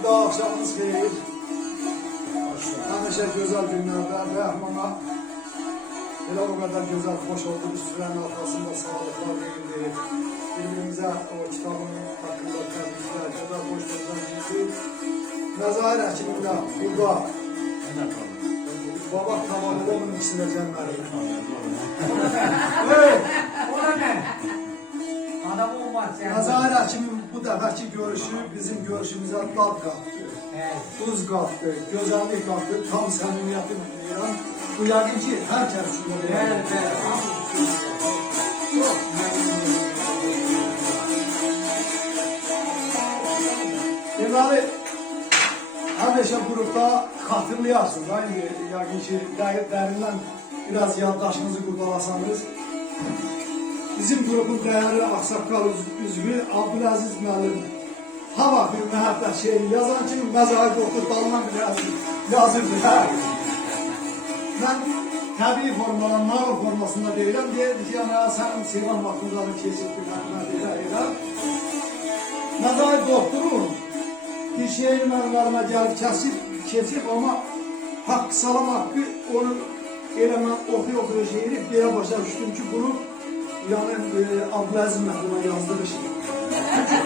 Bir daha akşamınız xeyir. Həmişə gözəl günlərdə Rəhmana elə o qədər gözəl, xoş oldu. Üstlərin arxasında sağlıqlar verildi. Bir-birimizə o kitabın haqqında təbriklər, gözəl xoş gözəl Məzahir Həkimin də burada Baba Tavalıda onun ikisində cəmməli. Ona ne? Adam olmaz yani. Məzahir Həkimin bu dəfəki görüşü bizim görüşümüzə dad qatdı. Tuz qatdı, gözəllik qatdı, tam səmimiyyəti bilirəm. Bu yəqin ki, hər kəs üçün olur. Deməli, həmişə qrupda xatırlayarsınız. Yəqin ki, dərindən biraz yaddaşınızı qurdalasanız. Bizim qrupun dəyərli Ağsaqqal üzvü Abdüləziz müəllim ha vaxt bir məhəbbət şeiri yazan kimi Məzahir doktor dalından biraz yazırdı. Mən təbii formadan nağıl formasında deyirəm, deyirdi ki, sənin Seyvan vaxtındadır keçirdi, mən deyirəm. Məzahir doktorun bir şeiri mənlərime gəlib keçib, amma haqq salam haqqı onu elə mən oxuya şeiri belə başa düşdüm ki, bunu yani Abdüləziz məhduma yazdığı şey.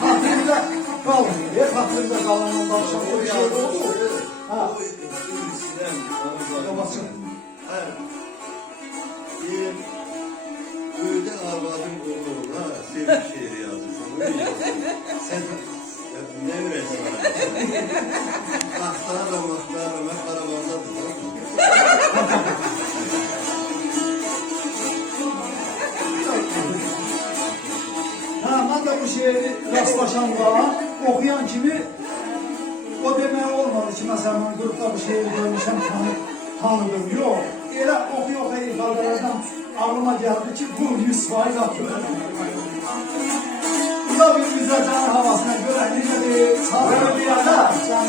Xatırımda qalmıyor. Xatırımda qalandan danışan o bir şey oldu. O sizden Babası. Bir öyle arvadım oğluna sevgi şehri yazmışsın. Sen ne üretsin? Ahtara ben karavandadır. Ben de bu şehri rastlaşanda okuyan kimi o demək olmadı ki, mesela ben grupta bu şehri görmüşəm, tanıdım. Yok. Elə oxuya ifadelerden ağlıma geldi ki, bu 100% atıyor. Bu da bir müzəcanın havasına göre necə deyil, saz bir yana,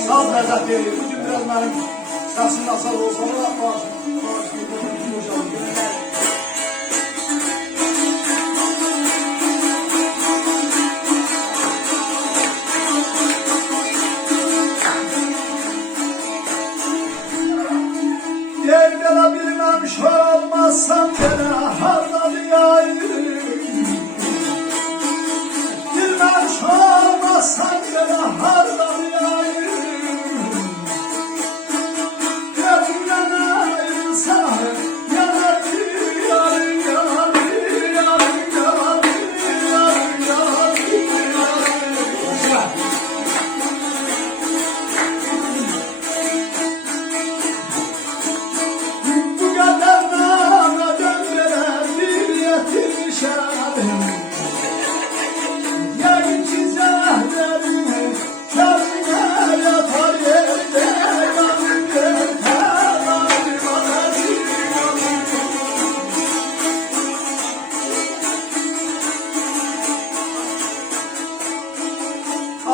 saz ləzzət verir. Bugün biraz benim səsim nasıl olsa da bilmemiş olmazsam gene harladı yayı. Bilmemiş olmazsam gene harladı yayı. Gözümden ayrılsa yanar yarı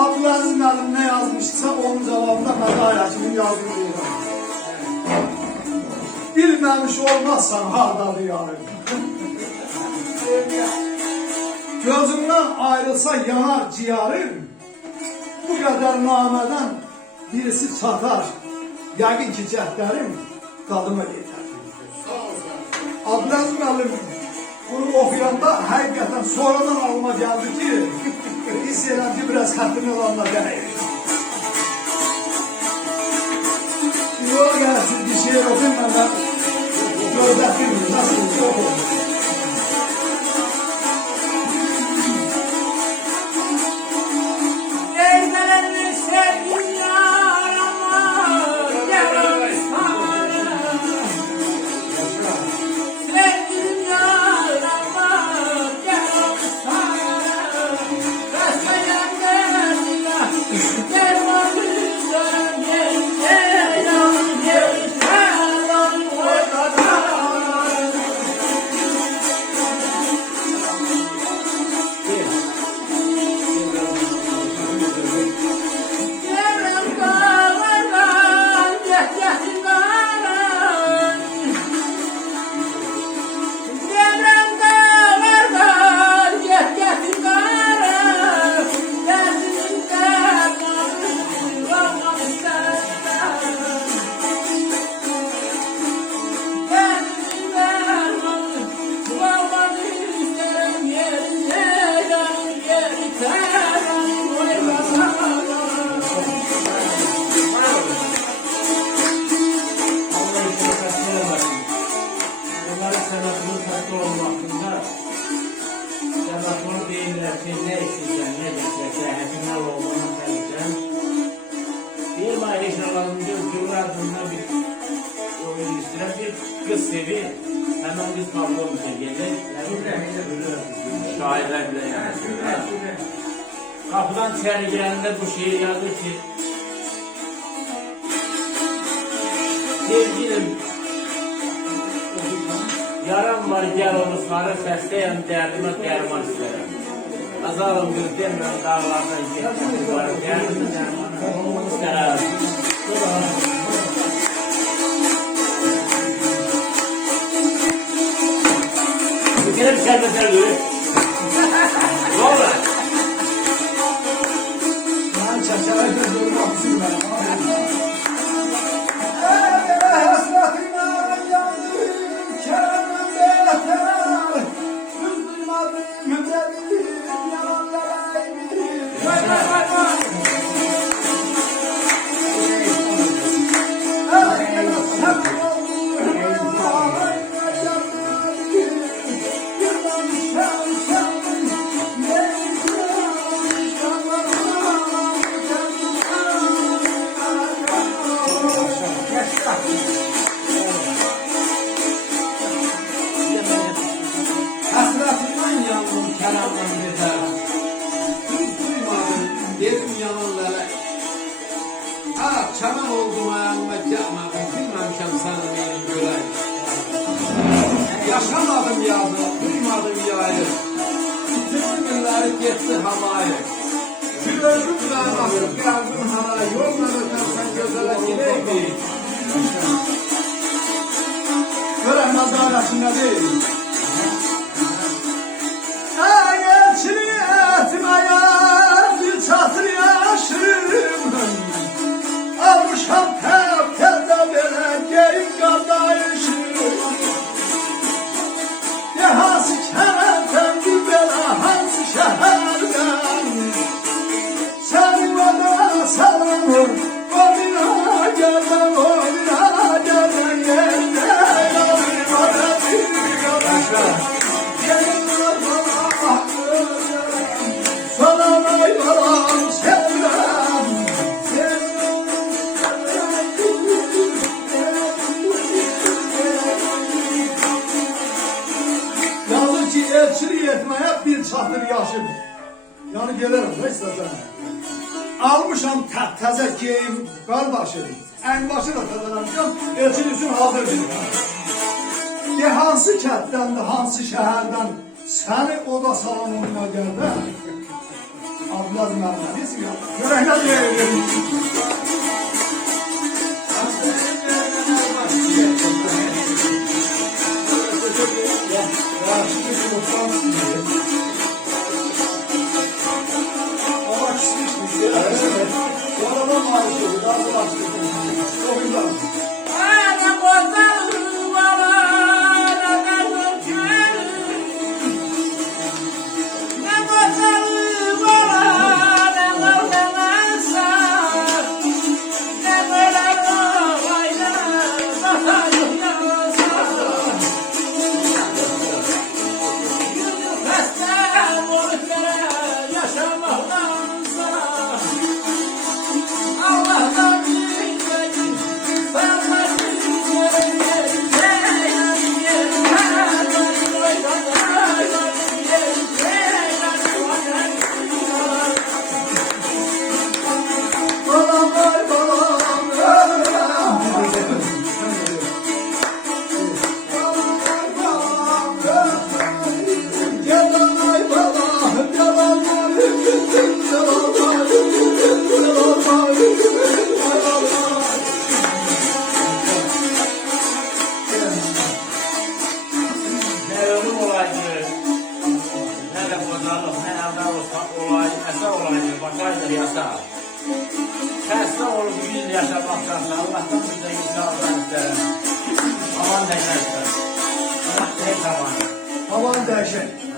Abdüləziz müəllim ne yazmışsa onun cevabında Məzahir Həkimin yazdığı deyirəm. Bilməmiş olmazsan hardadır yarın. Gözümden ayrılsa yanar ciğerim. Bu kadar nameden birisi çatar. Yəqin ki cəhdlərim qadıma yeter. Abdüləziz müəllim bunu oxuyanda həqiqətən sonradan alma geldi ki hiss edən ki biraz xəttini olanlar gəlir. Yola gəlsin bir şey okuyayım ben de gözlətim nasıl çok oldu. Şairler bile yazıyor. Ha. Kapıdan içeri girende bu şiir yazıyor ki sevgilim yaram var gel onu sarı xəstəyəm dərdimə dərman istəyirəm. Azalım bir demirəm dağlardan getdim var dərdimə dərman istəyirəm. Bitirim kəlməsər görür. Valla. Ben çeşerek gözlerimi aksın ben. Hasretine yandım, keremimde yeter. Düz duymadım, güzelim, yalanlaraydım. Vay vay vay vay. Hasretinden yandım kelamdan yeter. Düz duymadım dedim yalanlara. Ah çaman oldum ayağıma gelmedim. Bilmemişim sana benim gören. Yaşamadım yazı, duymadım yayı. Bitirdi günleri geçti havayı. Gördüm zanası, geldim havayı. Yoldan ötersen gözele gireydi. Göremez dairasında değil. Bir çatır yaşım almışam tepede bile gelin kardeşim ne hansı kentten bir bela hansı şehirden senin ona salamur o bina gelden o bina gelden yerden o bina gelden gelin Salamay balam sevdam Yalnız ki elçilik etmeye bir çatır yaşım Yani gelirim da istersen Almışam təzə geyim qardaşım En başı da təzələmişəm Elçilik üçün hazır bir De hansı kətdən de hansı şəhərdən Səni oda salonuna gəldə Ablaz məmnəniz ya. Görəklər yerim. Ama kısmışmış ya. Bu arada maaşı, daha bulaştı. O yüzden. Ana bozalım baba, ana dökülüm. Ne bozalım baba, ne bozalımsa. Ne böyle olayla, bakayım yansa. Yürü hastam olup yaşamaktansa. Allah'tan bilmedim, Balam vay balam. Yalan ay balam, yalan ay ne ölüm olaydı, ne de bozalım, ne evde olaydı, esa olaydı, başaydır yasa. Xəstə olub 100 yaşamaktansa Allah'tan bizə insanlar istərəm. Aman dəyişər. Allah dəyişər. Havan dəhşət.